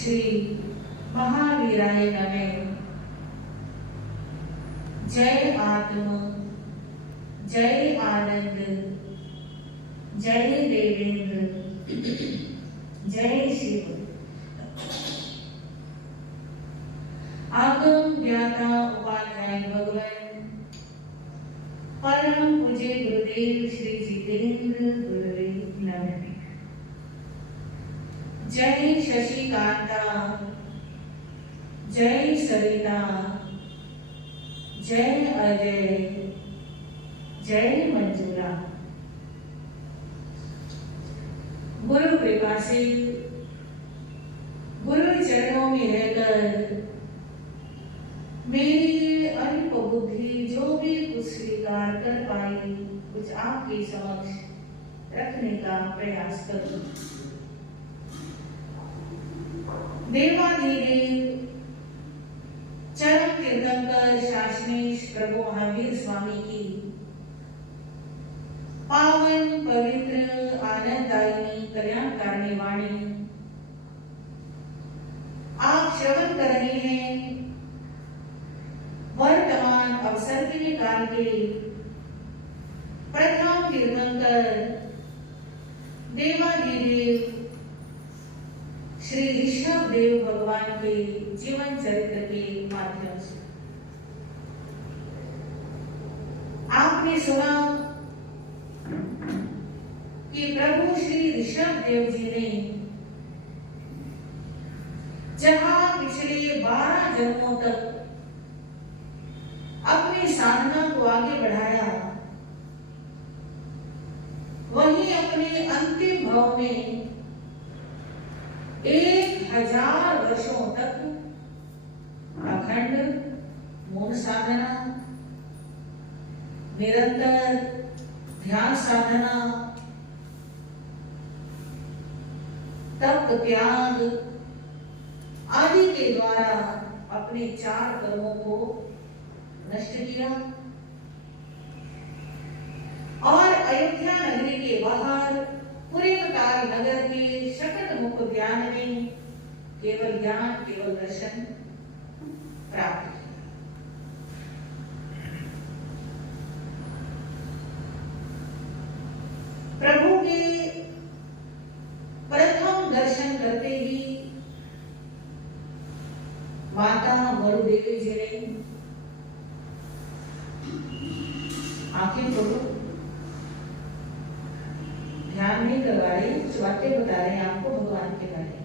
श्री महावीराय नमः। जय आत्म, जय आनंद, जय देवेंद्र, जय शिव। आगम ज्ञाता उपाध्याय भगवान परम पूज्य गुरुदेव श्री जितेंद्र गुरुवे नमः। जय शशिकांता, जय सरिता, जय अजय, जय मंजूला। गुरु कृपा से गुरु चरणों में रहकर मेरी अल्प बुद्धि जो भी कुछ स्वीकार कर पाई कुछ आपके समक्ष रखने का प्रयास करूं। देवाधिदेव चरम तीर्थंकर शासनेश प्रभु महावीर स्वामी की पावन पवित्र आनंददायिनी कल्याणकारिणी वाणी आप श्रवण कर रहे हैं। वर्तमान अवसर के निकाल के प्रथम तीर्थंकर देवाधिदेव श्री ऋषभ देव भगवान के जीवन चरित्र के माध्यम से आपने सुना कि प्रभु श्री ऋषभ देव जी ने जहां पिछले 12 जन्मों तक अपनी साधना को आगे बढ़ाया, वहीं अपने अंतिम भाव में 1000 वर्षों तक अखंड मौन साधना, निरंतर ध्यान साधना, तप त्याग आदि के द्वारा अपने 4 कर्मों को नष्ट किया और अयोध्या नगरी के बाहर पुरीकाल नगर के शकट मुख ध्यान में केवल ज्ञान केवल दर्शन प्राप्त किया। प्रभु के प्रथम दर्शन करते ही माता वरुदेवी जी ने आंखें खोलो, ध्यान नहीं करवा रहे, कुछ बातें बता रहे हैं आपको भगवान के बारे में,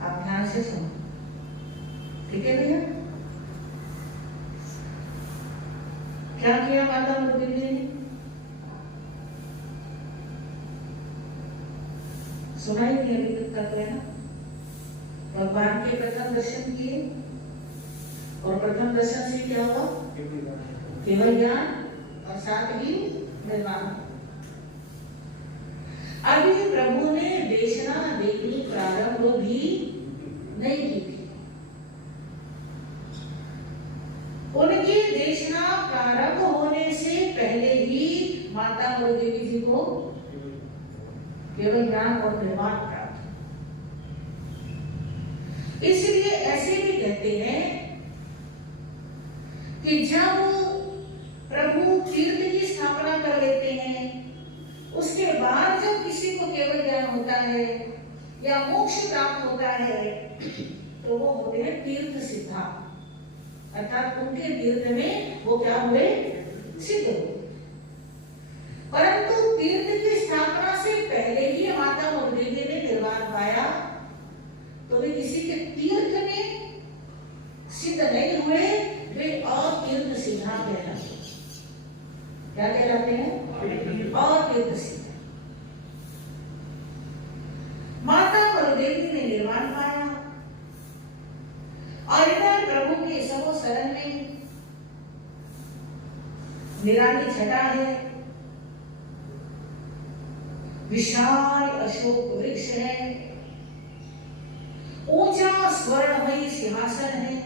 आप ध्यान से सुनो, ठीक है भैया? क्या किया माता वरुदेवी ने? सुना ही नहीं अभी तक है ना? भगवान के प्रथम दर्शन किए और प्रथम दर्शन से क्या हुआ? केवल ज्ञान और साथ ही निर्वाण। अभी प्रभु ने देशना देनी प्रारंभ भी नहीं की थी। उनकी देशना प्रारंभ होने से पहले ही माता वरुदेवी जी को केवल ज्ञान और निर्वाण प्राप्त। इसलिए ऐसे भी कहते हैं कि जब प्रभु तीर्थ की स्थापना कर लेते हैं, उसके बाद जब किसी को केवल ज्ञान होता है या मोक्ष प्राप्त होता है तो वो होते हैं तीर्थ सिद्धा, अर्थात उनके तीर्थ में वो क्या हुए? सिद्ध हुए। परंतु तीर्थ की स्थापना से पहले ही माता वरुदेवी ने निर्वाण पाया, तो वे किसी के तीर्थ में सिद्ध नहीं हुए, वे अतीर्थ सिद्धा कहलाते। क्या कहलाते हैं? अतीर्थ सिद्धा। माता वरुदेवी ने निर्वाण पाया और इधर प्रभु के सबो शरण में निराली छटा है, विशाल अशोक वृक्ष है, ऊंचा स्वर्णमयी सिंहासन है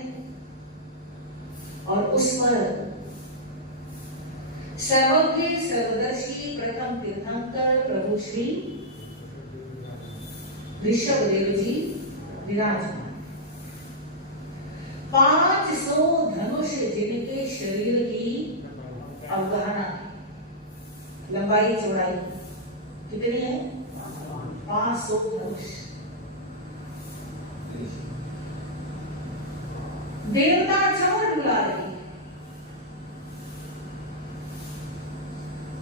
और उस पर सर्वज्ञ सर्वदर्शी प्रथम तीर्थंकर प्रभु श्री ऋषभ देव जी विराजमान। 500 धनुष जिनके शरीर की अवधारणा, लंबाई चौड़ाई कितनी है? 500 धनुष। देवता चमड़ डुला रहे,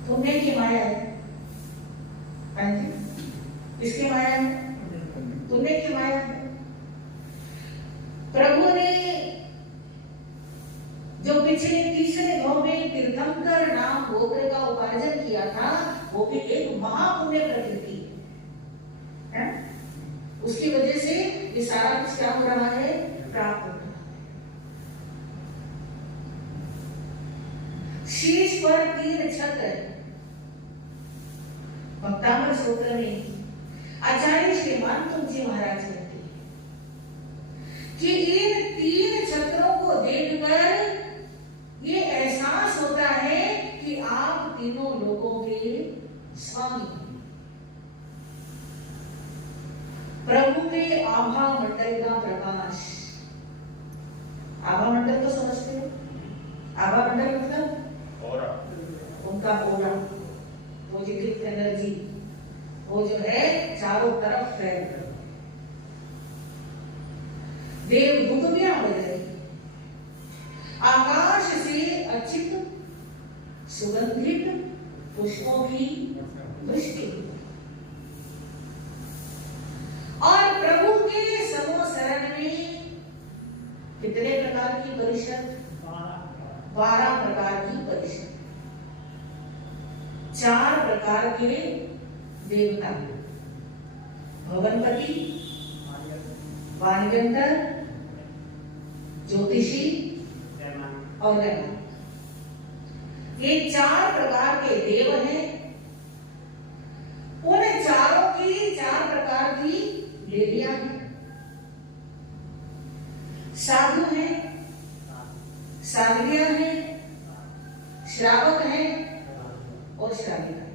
तुमने की माया है। हाँ जी, किसकी माया है? तुमने की माया है। प्रभु ने जो पिछले तीसरे भाव में तीर्थंकर नाम गोत्र का उपार्जन किया था, वो भी एक महापुण्य प्रकृति है। उसकी वजह से ये सारा कुछ क्या हो रहा है? प्राप्त हो रहा है। शीश पर 3 छत्र, भक्तामृत सूत्र में आचार्य श्रीमान तुलसी महाराज कहते हैं कि इन 3 छत्रों को देखकर ये एहसास होता है कि आप तीनों लोगों के स्वामी हैं। प्रभु के आभा मंडल का प्रकाश, आभा मंडल तो समझते हो? आभा मंडल मतलब उनका ओरा, पॉजिटिव एनर्जी, वो जो है चारों तरफ फैल रही। देवदूत भी आ रहे, आकाश से अचित सुगंधित पुष्पों की वृष्टि, और प्रभु के समो शरण में कितने प्रकार की परिषद? 12 प्रकार की परिषद, 4 प्रकार के देवता, भवनपति, वाणिगंधर, ज्योतिषी और गण। ये 4 प्रकार के देव हैं। उन चारों की 4 प्रकार की देवियां हैं। साधु हैं, साध्वियां हैं, श्रावक हैं और श्राविका।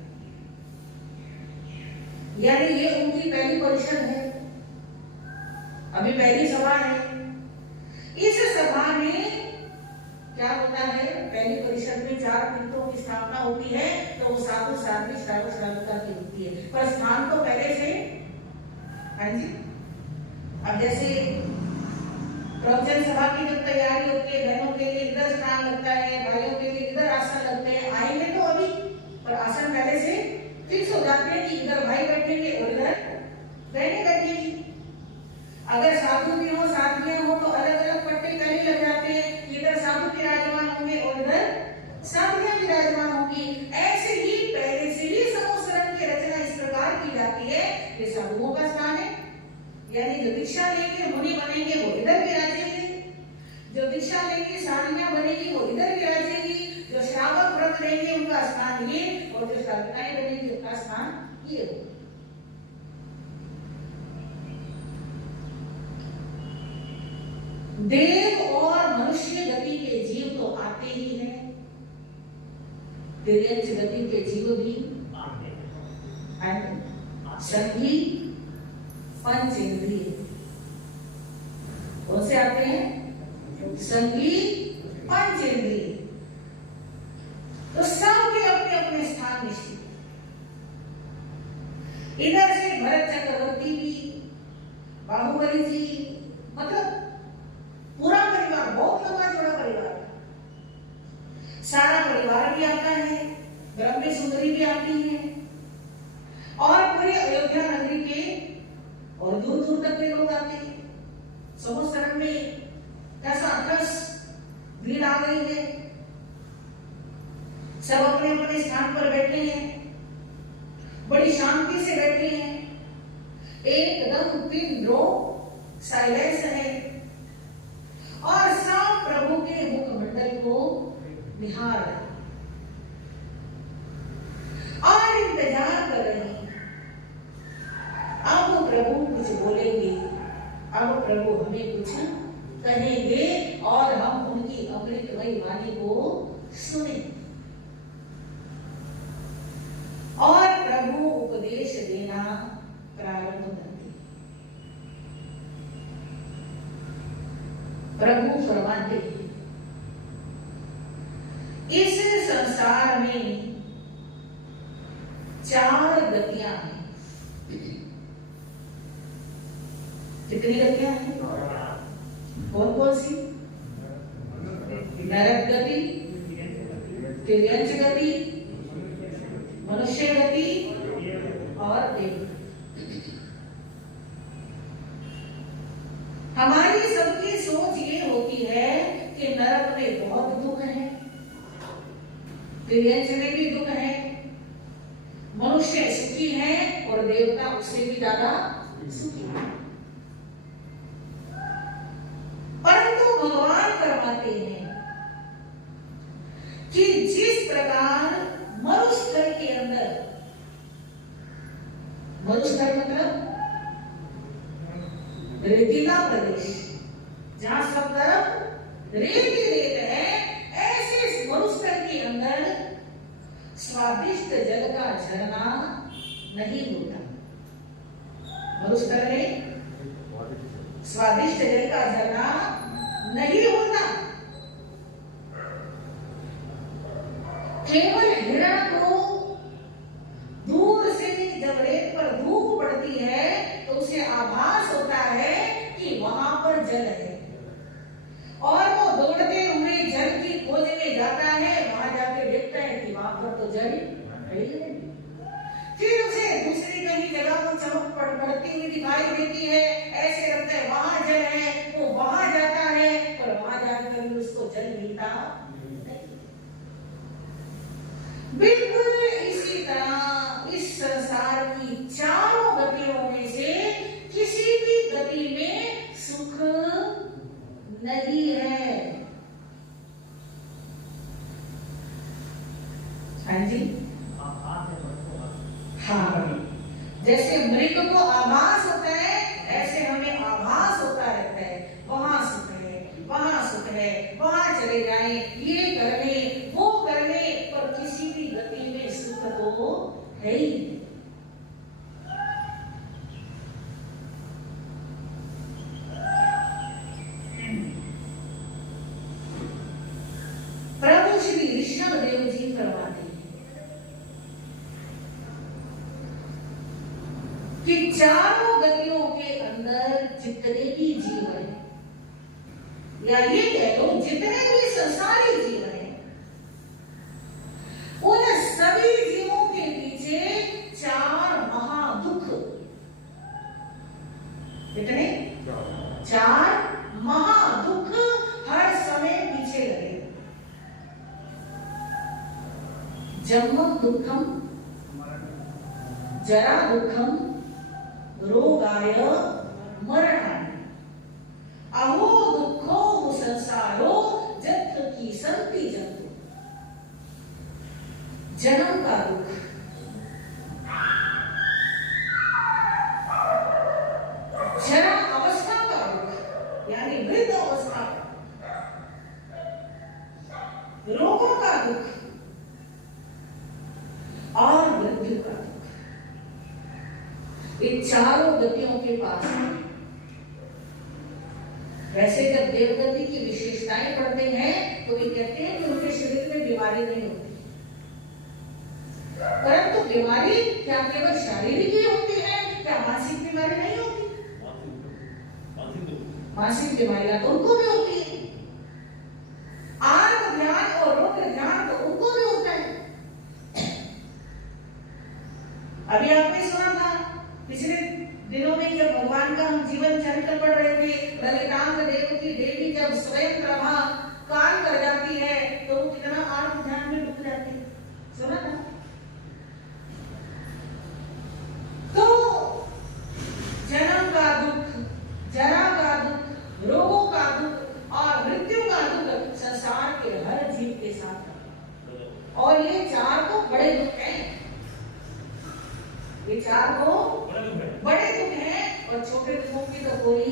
यानी ये उनकी पहली परिषद है। अभी पहली सभा है। इस सभा में क्या होता है? पहली परिषद में 4 तीर्थों की स्थापना होती है, तो वो साधु साध्वी श्रावक श्राविका की होती है। पर स्नान तो पहले से, हाँ जी। अब जैसे प्रवचन सभा की जब तैयारी होती है, बहनों के लिए इधर स्नान लगता है, भाइयों के लिए इधर आसन लगते हैं। आएंगे तो अभी, पर आसन पहले से फिक्स हो जाते हैं कि इधर भाई बैठेंगे और इधर बहनें बैठेंगी। अगर साधु भी हो, साध्वियां हो, तो अलग अलग पट्टे कहीं लग जाते हैं। इधर साधु विराजमान होंगे और इधर साध्वियां विराजमान होंगी। ऐसे ही पहले से ही समोसरण की रचना इस प्रकार की जाती है। ये साधुओं का स्थान है, यानी जो दीक्षा लेंगे मुनि बनेंगे वो इधर विराजेंगे, जो दीक्षा लेंगे साधुयां बनेगी वो इधर विराजेगी, जो श्रावक व्रत लेंगे उनका स्थान ये, और जो श्राविकाएं बनेगी उनका स्थान ये हो। देव और मनुष्य गति के जीव तो आते ही हैं, तिर्यंच गति के जीव भी आते हैं। संगी पंचेंद्रिय कौन से आते हैं? संगी पंचेंद्रिय। तो सबके अपने अपने स्थान निश्चित। इधर से भरत चक्रवर्ती भी, बाहुबली जी, मतलब पूरा परिवार, बहुत लंबा चौड़ा परिवार, सारा परिवार भी आता है, ब्रह्म सुंदरी भी आती है, और पूरे अयोध्या नगरी के और दूर दूर तक के लोग आते हैं। समोसरण में कैसा अटस भीड़ आ गई है, सब अपने अपने स्थान पर बैठे हैं, बड़ी शांति से बैठे हैं, एकदम पिन ड्रॉप साइलेंस है, और सब प्रभु के मुखमंडल को निहार रहे और इंतजार कर रहे हैं। अब प्रभु कुछ बोलेंगे, अब प्रभु हमें कुछ कहेंगे और हम उनकी अमृतमयी वाणी को सुनेंगे। और प्रभु उपदेश देना प्रारंभ करते। प्रभु फरमाते हैं इस संसार में 4 गतियां हैं। कितनी गतियां हैं? कौन कौन सी? नरक गति, तिर्यंच गति, मनुष्य गति और देव। हमारी सबकी सोच ये होती है कि नरक में बहुत दुख है, तिर्यंच में भी दुख है, मनुष्य सुखी है और देवता उससे भी ज्यादा सुखी है। परंतु भगवान फरमाते हैं कि जिस प्रकार मरुस्थल के अंदर, मरुस्थल मतलब रेतीला प्रदेश जहां सब तरफ रेत ही रेत है, ऐसे मरुस्थल के अंदर स्वादिष्ट जल का झरना नहीं होता। मरुस्थल में स्वादिष्ट जल का झरना नहीं होता। केवल हिरण को दूर से जब रेत पर धूप पड़ती है तो उसे आभास होता है कि वहां पर जल है और वो दौड़ते हुए जल की खोज में जाता है। वहां जाके देखता है कि वहां पर तो जल है। फिर उसे दूसरी कहीं जगह को चमक पड़ती हुई दिखाई देती है, ऐसे लगता है वहां जल है, वो वहां जाता है और वहां जाकर भी उसको जल मिलता नहीं। बिल्कुल इसी तरह इस संसार की 4 गतियों में से किसी भी गति में सुख नहीं है। हाँ जी, हाँ, जैसे मृग को आभास होता है ऐसे हमें आभास होता रहता है वहां सुख है, वहां सुख है, वहां चले जाएं, ये करने वो करने, पर किसी भी गति में सुख तो है ही। प्रभु श्री ऋषभदेव जी फरमाते हैं कि 4 गतियों के अंदर जितने भी जीव हैं, या ये कह लो जितने भी संसारी जीव हैं, उन सभी जीवों के पीछे 4 महादुख, कितने? 4 महादुख हर समय पीछे लगे। जन्म दुखम, जरा दुखम, रोगाय मरणाय, अहो दुखो संसारो जत्र की संति जंतु। जन्म का दुख, जरा अवस्था का दुख यानी वृद्ध अवस्था का, रोगों का दुख और मृत्यु का दुख। इन 4 गतियों के पास वैसे जब देवगति की विशेषताएं पढ़ते हैं तो ये कहते हैं कि उनके शरीर में बीमारी नहीं होती, परंतु बीमारी क्या केवल शारीरिक ही होती है? क्या मानसिक बीमारी नहीं होती? मानसिक बीमारियां तो उनको भी होती है, आत्म ध्यान और रोग ध्यान तो उनको भी होता है। अभी आपने सुना था पिछले दिनों में जब भगवान का हम जीवन चरित्र पढ़ रहे थे, ललितांग देव की देवी जब स्वयं प्रभा काल कर जाती है तो वो कितना आत्म ध्यान में डूब जाती है, सुना था? तो जन्म का दुख, जरा का दुख, रोगों का दुख और मृत्यु का दुख संसार के हर जीव के साथ है। और ये 4 तो बड़े दुख हैं, ये 4 तो बड़े दुख हैं और छोटे दुखों की तो कोई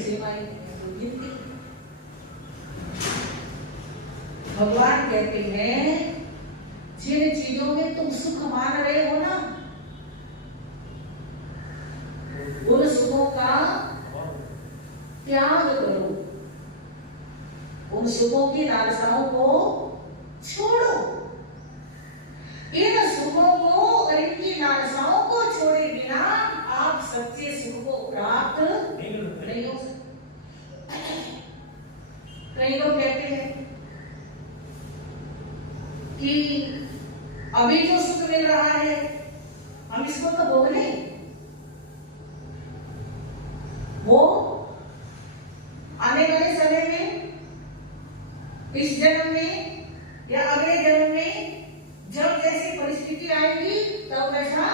सेवा ही नहीं। भगवान कहते हैं जिन चीजों में तुम सुख मान रहे हो ना, उन सुखों का त्याग करो, उन सुखों की लालसाओं को छोड़ो। इन सुखों को और इनकी लालसाओं को छोड़े बिना आप सच्चे सुख को प्राप्त नहीं हो सकते। कई लोग कहते हैं कि अभी जो सुख मिल रहा है हम इसको तो भोग लें, वो आने वाले समय में, इस जन्म में या अगले जन्म में जब जैसी परिस्थिति आएगी तब वैसा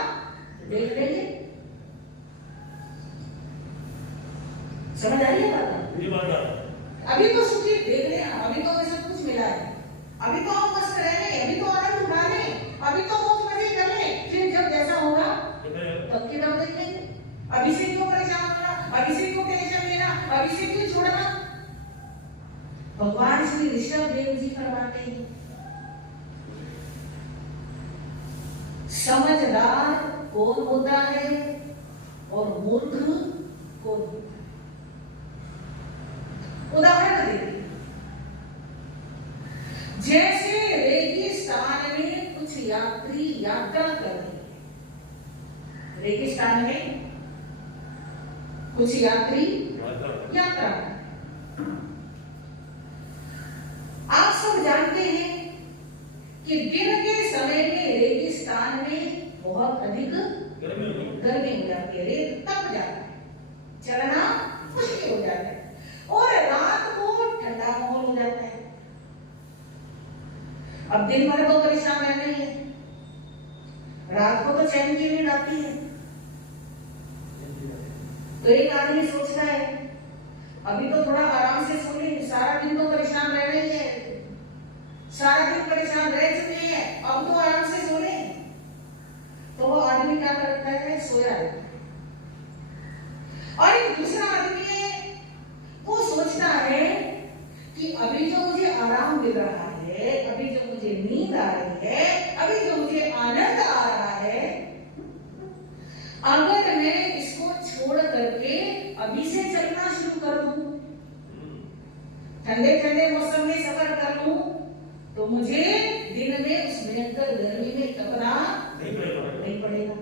देख लेंगे। समझ आ रही है बात? अभी तो सुखी देख ले, अभी तो हमें सब कुछ मिला है, अभी तो हम मस्त रह रहे, अभी तो आनंद उठा रहे, अभी तो मौज मजे कर रहे, फिर जब जैसा होगा तब की तब देख लेंगे। अभी से क्यों परेशान होना, अभी से क्यों टेंशन लेना, अभी से क्यों छोड़ना। भगवान श्री ऋषभ देव जी फरमाते हैं, समझदार कौन होता है और मूर्ख कौन होता है। उदाहरण देखिए, जैसे रेगिस्तान में कुछ यात्री यात्रा कर रहे हैं, रेगिस्तान में कुछ यात्री यात्रा, आप सब जानते हैं कि दिन के समय में रेगिस्तान में बहुत अधिक गर्मी हो जाती है, रेत तप जाता है, चलना मुश्किल हो जाता है, और रात को ठंडा माहौल हो जाता है। अब दिन भर तो परेशान रहना ही है, रात को तो चैन की नींद आती है। तो एक आदमी सोचता है अभी तो थोड़ा आराम से सो ले, सारा दिन तो परेशान रह रही है, सारा दिन परेशान रह चुके हैं, अब तो आराम से सो ले। तो वो आदमी क्या करता है, सोया रहता है। और एक दूसरा आदमी है, वो सोचता है कि अभी जो मुझे आराम मिल रहा है, अभी जो मुझे नींद आ रही है, अभी जो मुझे आनंद आ रहा है, अगर मैं इसको छोड़ करके अभी से चलना शुरू कर दूं, ठंडे ठंडे मौसम में सफर कर लूं, तो मुझे दिन में उस भयंकर गर्मी में तपना नहीं पड़ेगा।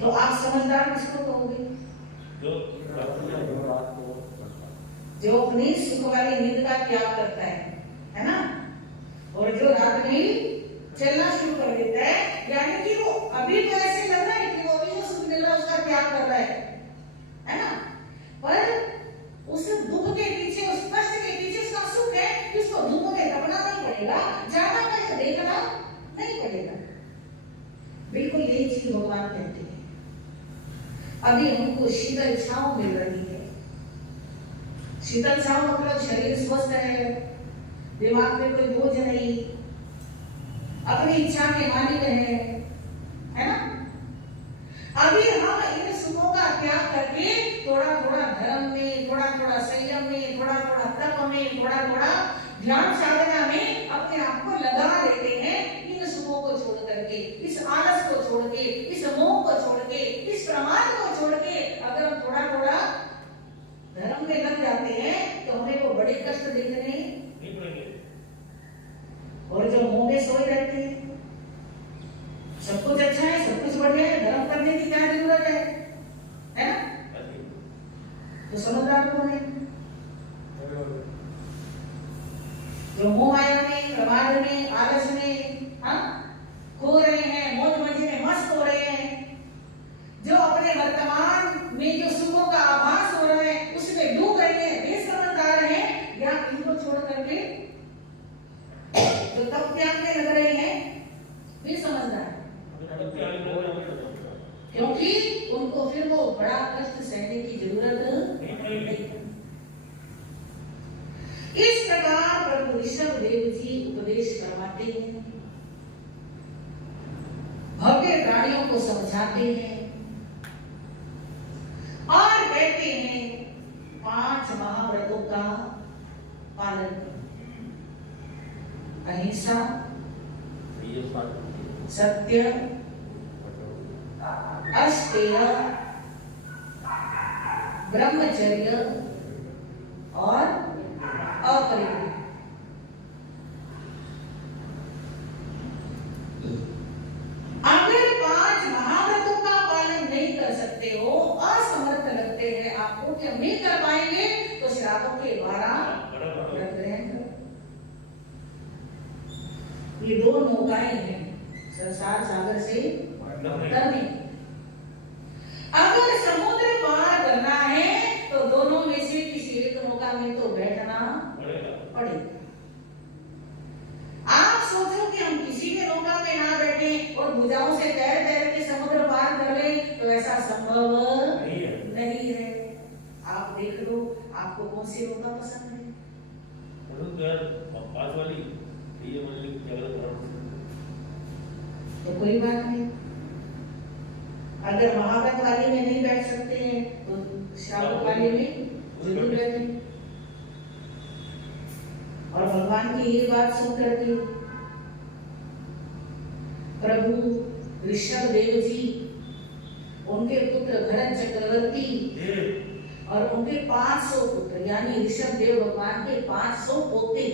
तो आप समझदार किसको कहोगे? जो अपनी सुख वाली नींद का त्याग करता है ना, और जो रात में चलना शुरू कर देता है, यानी कि वो अभी तो ऐसे लग रहा है कि वो अभी जो सुख मिल रहा है उसका त्याग कर रहा है ना, पर उस दुख के पीछे, उस कष्ट के पीछे उसका सुख है कि उसको धूप में तपना नहीं पड़ेगा, जाना कहीं देखना नहीं पड़ेगा। बिल्कुल यही चीज भगवान कहते हैं। अभी हमको शीतल छांव मिल रही है, शीतल छांव मतलब शरीर स्वस्थ है, दिमाग में कोई बोझ नहीं, अपनी इच्छा के मालिक है ना। अभी हम इन सुखों का त्याग करके थोड़ा थोड़ा धर्म में, थोड़ा थोड़ा संयम में, थोड़ा थोड़ा तप में, थोड़ा थोड़ा ध्यान साधना में अपने आप को लगा देते हैं। इन सुखों को छोड़ करके, इस आलस को छोड़ के, इस मोह को छोड़ के, इस प्रमाद को छोड़ के अगर हम थोड़ा थोड़ा धर्म में लग जाते हैं तो हमें वो बड़े कष्ट देखने नहीं पड़ेंगे। और जो मोह में सोए रहते हैं, सब कुछ अच्छा है, सब कुछ बढ़िया है, धर्म करने की क्या जरूरत है ना? तो समझदार कौन है? जो मोह माया में, प्रमाद में, आलस में खो रहे हैं, मौज मजे में मस्त हो रहे हैं, जो अपने वर्तमान में जो सुखों का आभास हो रहा है उसमें डूब रहे हैं, बेसमझदार हैं, या इनको छोड़ करके तो तब त्याग में लग रहे हैं, वे समझदार, क्योंकि उनको फिर वो बड़ा कष्ट सहने की जरूरत नहीं। इस प्रकार प्रभु ऋषभ देव जी उपदेश करवाते हैं, भव्य प्राणियों को समझाते हैं और कहते हैं 5 महाव्रतों का पालन करो। अहिंसा, सत्य, अस्तेय, ब्रह्मचर्य और कहते हैं आप पुण्य नहीं कर पाएंगे तो श्रापों के 12 व्रत ग्रहण करो। ये दो नौकाएं हैं संसार सागर से तरने। अगर समुद्र पार करना है तो दोनों में से किसी एक नौका में तो बैठना पड़ेगा। आप सोचो कि हम किसी भी नौका में ना बैठे और भुजाओं से तैर तैर के समुद्र पार कर ले तो ऐसा संभव नहीं है। आप देख लो आपको कौन सी नौका पसंद है। तो कोई बात नहीं, अगर महाव्रत वाले में नहीं बैठ सकते हैं तो श्रावक वाले में जरूर बैठे। और भगवान की ये बात सुनकर के प्रभु ऋषभ देव जी, उनके पुत्र भरत चक्रवर्ती और उनके 500 पुत्र यानी ऋषभ देव भगवान के 500 पोते,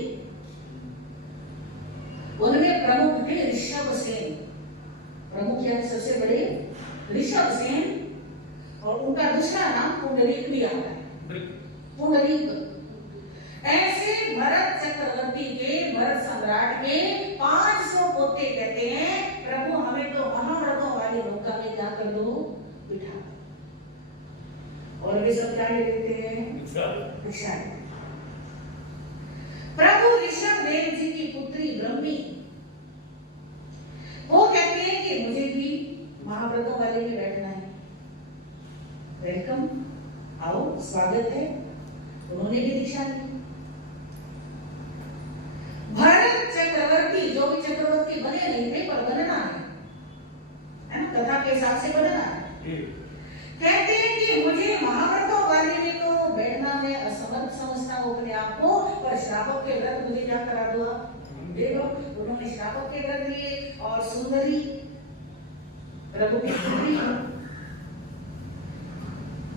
उनमें प्रमुख थे ऋषभ सेन। प्रमुख यानी सबसे बड़े ऋषभ सेन, और उनका दूसरा नाम पुंडरीक भी आता है, पुंडरीक। ऐसे भरत चक्रवर्ती के, भरत सम्राट के 500 पोते कहते हैं प्रभु हमें तो महाव्रतों वाली नौका में क्या कर दो, बिठा। और वे सब क्या लेते हैं, भिक्षा। प्रभु ऋषभ देव जी की पुत्री ब्रह्मी, वो कहते हैं कि मुझे भी महाव्रतों वाले में बैठना है। वेलकम, आओ, स्वागत है। उन्होंने भी दीक्षा दी। भरत चक्रवर्ती, जो भी चक्रवर्ती बने नहीं थे पर बनना है ना, कथा के हिसाब से बनना है। कहते हैं कि मुझे महाव्रतों वाले में तो बैठना मैं असमर्थ समझता हूँ अपने आप को, पर श्रावक के व्रत मुझे क्या करा दो। देखो उन्होंने श्रावक के व्रत लिए और सुंदरी प्रभु की पुत्री,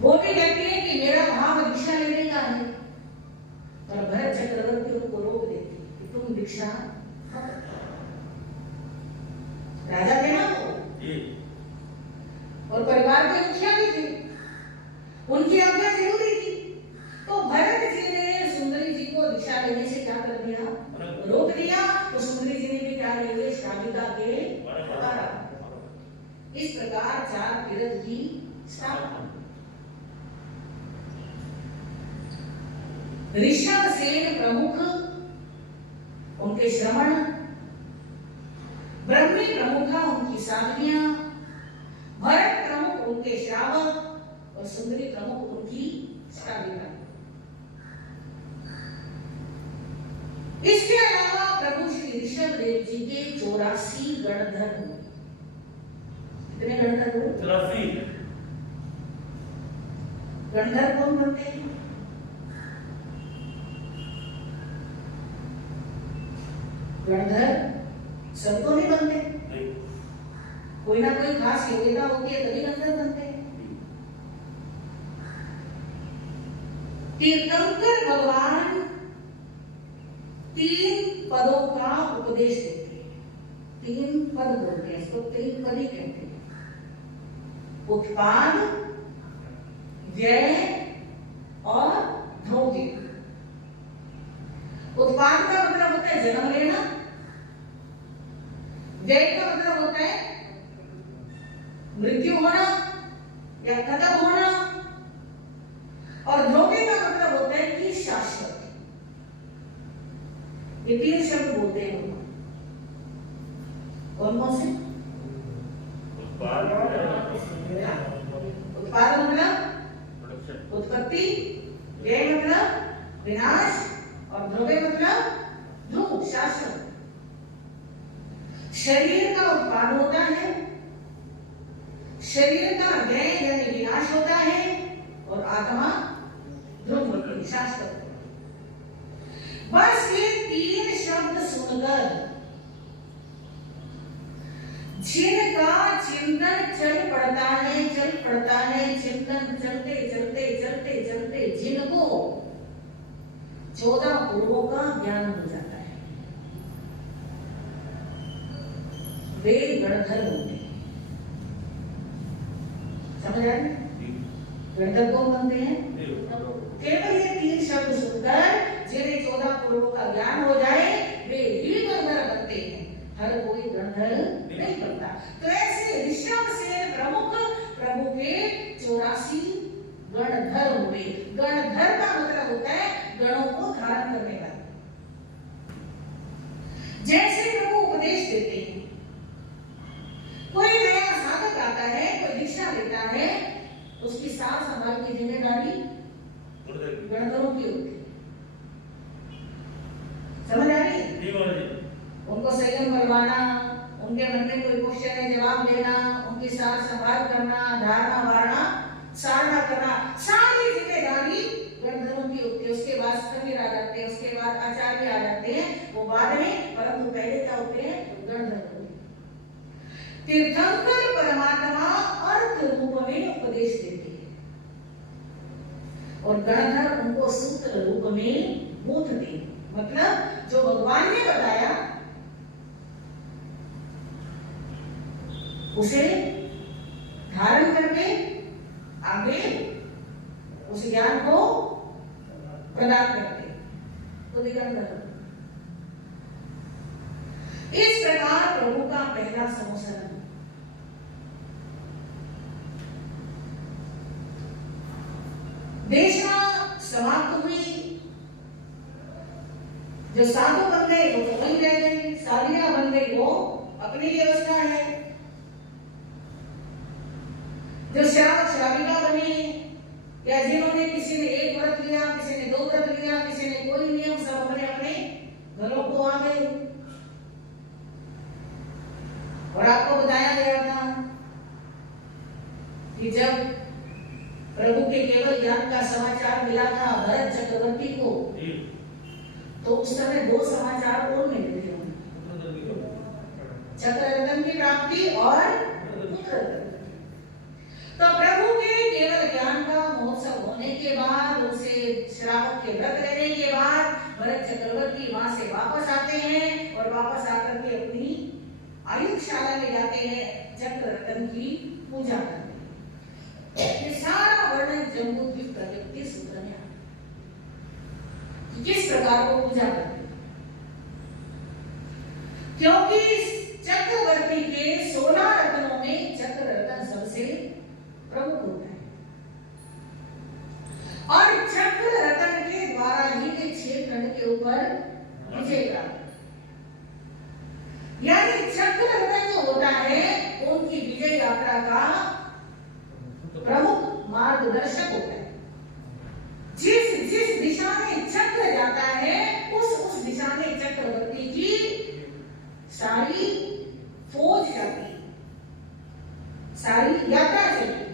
वो भी कहती है कि मेरा भाव दीक्षा लेने का है, और भरत चक्रवर्ती उनको रोक देते कि तुम दीक्षा, राजा थे ना वो, और परिवार के मुखिया भी थे, उनकी आज्ञा जरूरी थी। तो भरत जी ने सुंदरी जी को दीक्षा लेने से क्या कर दिया, रोक दिया। तो सुंदरी जी ने भी क्या ले लिया, श्राविका के उतारा। इस प्रकार 4 तीर्थ की स्थापना। ऋषभ सेन प्रमुख, उनके श्रवण, ब्रह्मी प्रमुखा उनकी साधनियां, भरत प्रमुख उनके श्रावक और सुंदरी प्रमुख उनकी श्राविका। इसके अलावा प्रभु श्री ऋषभ देव जी के 84 गणधर हुए। कितने गणधर हुए? 84। गणधर कौन बनते हैं? गणधर सब तो नहीं बनते, कोई ना कोई खास योग्यता होती है तभी गणधर बनते हैं। तीर्थंकर भगवान 3 पदों का उपदेश देते हैं। 3 पद बोलते हैं, इसको 3 पद ही कहते हैं। उत्पाद, व्यय और ध्रुव। उत्पाद का मतलब होता है जन्म लेना, व्यय का मतलब होता है मृत्यु होना या खत्म होना, और ध्रुव का मतलब होता है कि शाश्वत। ये 3 शब्द बोलते हैं भगवान। कौन से? उत्पाद मतलब उत्पत्ति, व्यय मतलब विनाश, और ध्रुव मतलब ध्रुव, शाश्वत। शरीर का उत्पाद होता है, शरीर का व्यय यानी विनाश होता है, और आत्मा ध्रुव होती है, शाश्वत। बस ये 3 शब्द सुनकर जिनका चिंतन चल पड़ता है, चिंतन चलते चलते चलते चलते जिनको 14 पूर्वों का ज्ञान हो जाता है, वे गणधर होते हैं। समझ आए? गणधर कौन बनते हैं? केवल ये 3 शब्द सुनकर जिन्हें 14 पुरों का ज्ञान हो जाए वे ही गणधर बनते हैं, हर कोई गणधर नहीं बनता। तो ऐसे ऋषभ से प्रमुख प्रभु के 84 गणधर हुए। गणधर का मतलब होता है गणों को धारण करने वाला। जैसे प्रभु उपदेश देते हैं, कोई नया साधक आता है, कोई दीक्षा लेता है, उसकी सार संभाल की जिम्मेदारी गणधरों की होती है। समझ आ रही है? उनको संयम करवाना, उनके मन में कोई क्वेश्चन है जवाब देना, उनकी सार संभाल करना, धारणा वारणा साधना करना, सारी जिम्मेदारी गणधरों की होती है। उसके बाद कबीर आ जाते हैं, उसके बाद आचार्य आ जाते हैं, वो बाद में, परंतु पहले क्या होते हैं? गणधर होते हैं। तीर्थंकर परमात्मा अर्थ रूप में उपदेश देते हैं और गणधर उनको सूत्र रूप में गूंथते हैं। मतलब जो भगवान ने बताया उसे धारण करके आगे उस ज्ञान को प्रदान करते, तो गणधर। इस प्रकार प्रभु का पहला संवत्सर देशना समाप्त हुई। जो साधु बन गए वो तो वहीं रह गए, साधुया बन गई वो अपनी व्यवस्था है। जो श्रावक श्राविका बने या जिन्होंने किसी ने 1 व्रत लिया, किसी ने 2 व्रत लिया, किसी ने कोई नियम, सब अपने अपने घरों को आ गए। और आपको बताया गया था कि जब प्रभु के केवल ज्ञान का समाचार मिला था भरत चक्रवर्ती को, तो उस समय 2 समाचार और मिले थे, चक्ररत्न की प्राप्ति और पुत्र। तो प्रभु के केवल ज्ञान का महोत्सव होने के बाद, उनसे श्रावक के व्रत लेने के बाद भरत चक्रवर्ती वहां से वापस आते हैं और वापस आकर के अपनी आयुशाला में जाते हैं चक्ररत्न की पूजा करने। ये सारा वर्णन जम्बूद्वीप प्रगति सूत्र में किस प्रकार को पूजा करते, क्योंकि चक्रवर्ती के 16 रत्नों में चक्ररत्न सबसे प्रमुख होता है और चक्ररत्न के द्वारा ही के 6 खंड के ऊपर विजय प्राप्त, यानी चक्ररत्न जो होता है उनकी विजय यात्रा का प्रमुख मार्गदर्शक होता है। जिस जिस दिशा में चक्र जाता है उस दिशा में चक्रवर्ती की सारी फौज जाती है, सारी यात्रा चलती है।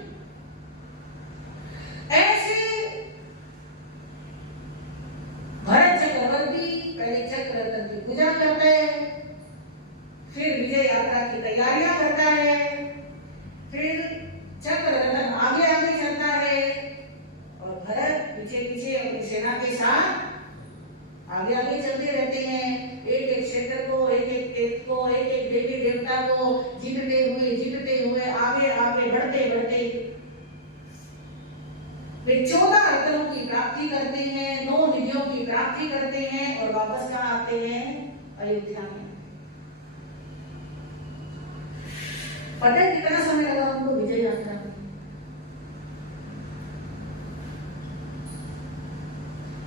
ऐसे भरत चक्रवर्ती पहले चक्ररत्न की पूजा करता है, फिर विजय यात्रा की तैयारियां करता है, फिर चक्ररत्न आगे आगे चलता है और भरत पीछे पीछे अपनी सेना के साथ आगे आगे चलते रहते हैं। एक एक क्षेत्र को, एक एक तीर्थ को, एक एक देवी देवता को जीतते हुए आगे आगे बढ़ते बढ़ते वे 14 रत्नों की प्राप्ति करते हैं, 9 निधियों की प्राप्ति करते हैं और वापस कहाँ आते हैं? अयोध्या में। पता है कितना समय लगा उनको विजय यात्रा में?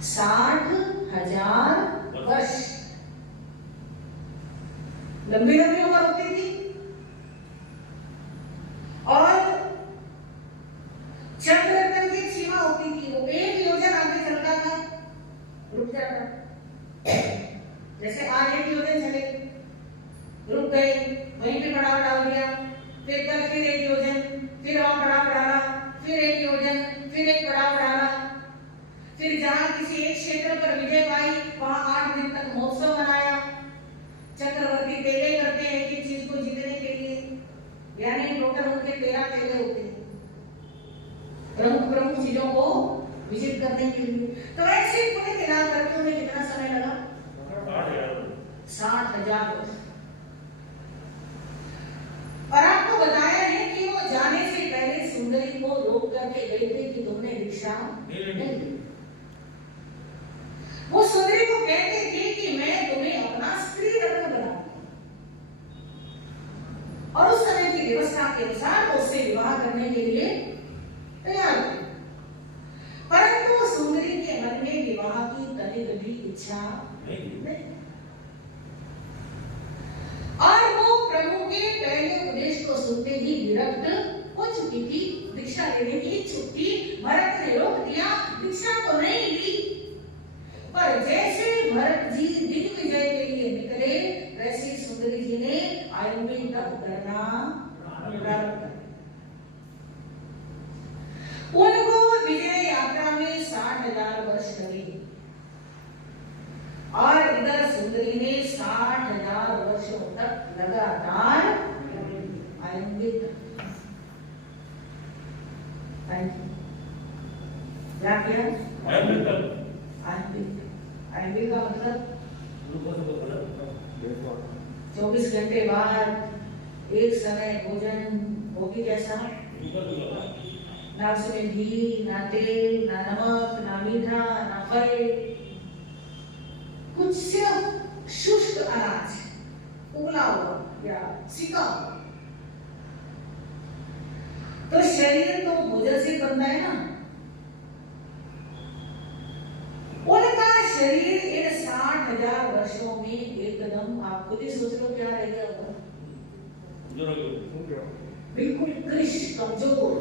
60,000 वर्ष। लंबी लंबी उम्र होती थी और चक्ररत्न की सीमा होती थी, वो 1 योजन आगे चलता था, रुक जाता। जैसे आज 1 योजन चले, रुक गए, वहीं पे पड़ाव डाल दिया, फिर कल फिर 1 योजन, फिर और पड़ाव डाला, फिर 1 योजन, फिर 1 पड़ाव डाला, फिर जहां किसी एक क्षेत्र पर विजय पाई वहां 8 दिन तक महोत्सव मनाया। चक्रवर्ती तेले करते हैं कि चीज को जीतने के लिए, यानी टोटल उनके 13 तेले होते हैं प्रमुख प्रमुख चीजों को विजिट करने के लिए। तो ऐसे पूरे मिला करके उन्हें कितना समय लगा? 60,000 वर्ष। और आपको बताया है कि वो जाने से पहले सुंदरी को रोक करके गई थी कि इच्छा नहीं। वो सुंदरी को कहते थे कि मैं तुम्हें अपना स्त्री रत्न बनाऊंगा, और उस समय की व्यवस्था के अनुसार वो उससे विवाह करने के लिए तैयार थे। परंतु सुंदरी के मन में विवाह की तनिक भी इच्छा नहीं, और वो प्रभु के पहले उपदेश को सुनते ही विरक्त हो चुकी थी, दीक्षा लेने की इच्छुक थी। भरत ने रोक दिया, दीक्षा तो नहीं ली, पर जैसे भरत जी दिग्विजय के लिए निकले, वैसे सुंदरी जी ने आयुर्वेद तप करना प्रारंभ कर। उनको विजय यात्रा में 60,000 वर्ष लगे, और इधर सुंदरी ने 60,000 वर्षों तक लगातार आयुर्वेद क्या किया? आयुर्वेद का मतलब 24 घंटे बाद एक समय भोजन होगी जैसा, ना उसमें घी, ना तेल, ना नमक, ना मीठा, ना फल, कुछ सिर्फ शुष्क अनाज, उबला हुआ या सिका हुआ। तो शरीर तो भोजन से बनता है ना। उनका शरीर इन 60,000 वर्षों में एकदम, आप खुद ही सोच लो क्या रह गया होगा, बिल्कुल कृश, कमजोर।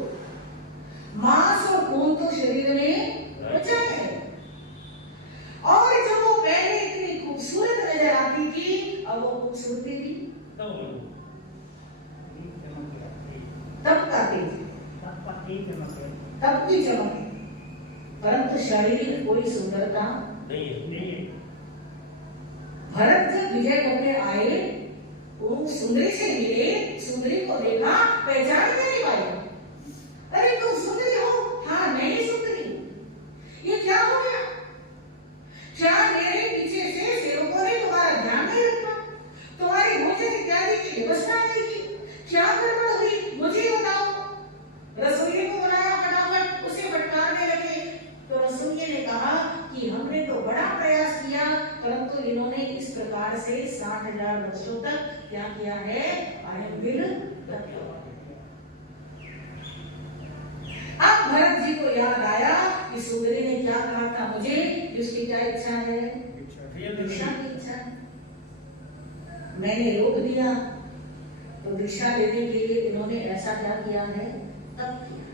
मांस और खून तो शरीर में बचा है, और जब वो पहले इतनी खूबसूरत नजर आती थी, अब वो खूबसूरती भी तब की चमक है, परंतु शारीरिक कोई सुंदरता नहीं है। भरत जब विजय करने आए, वो सुंदरी से मिले, सुंदरी को देखा, पहचान नहीं पाए। अरे तुम सुंदरी हो? हाँ, नहीं सुंदरी। ये क्या हो गया? क्या मेरे पीछे से सेवकों ने तुम्हारा ध्यान नहीं रखा, तुम्हारी भोजन इत्यादि की व्यवस्था नहीं की, क्या गड़बड़ हुई मुझे बताओ। रसोइये को बुलाया, फटाफट उसे फटकारने लगे। तो रसोइये ने कहा कि हमने तो बड़ा प्रयास किया, परंतु इन्होंने इस प्रकार से 60,000 वर्षों तक क्या किया है? आयुर्वेद। अब भरत जी को याद आया कि सुंदरी ने क्या कहा था मुझे, कि उसकी क्या इच्छा है? दीक्षा की इच्छा है। मैंने रोक दिया, तो दीक्षा लेने के लिए इन्होंने ऐसा क्या किया है? तब किया।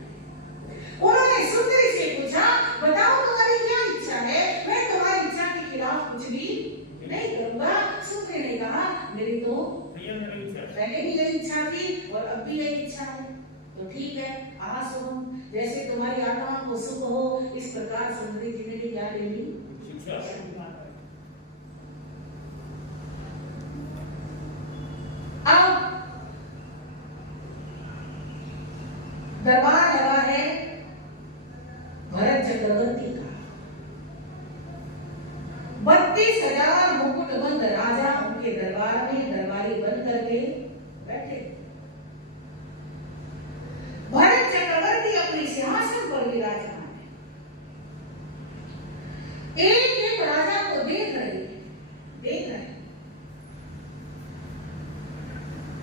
उन्होंने सुंदरी से पूछा, बताओ तुम्हारी क्या इच्छा है? मैं तुम्हारी इच्छा के खिलाफ कुछ भी नहीं करूंगा। सुंदरी ने कहा, मेरी तो पहले भी यही इच्छा थी और अब भी यही इच्छा है, तो ठीक है, आ सुनो, जैसे तुम्हारी आत्मा को सुख हो, इस प्रकार सुंदरी जी ने क्या ले ली? अब दरबार लगा है भरत चक्रवर्ती का। 32,000 मुकुटबंद राजा उनके दरबार में दरबारी बंद करके बैठे। भरत चक्रवर्ती अपने सिंहासन पर विराजमान है, एक राजा को देख रहे।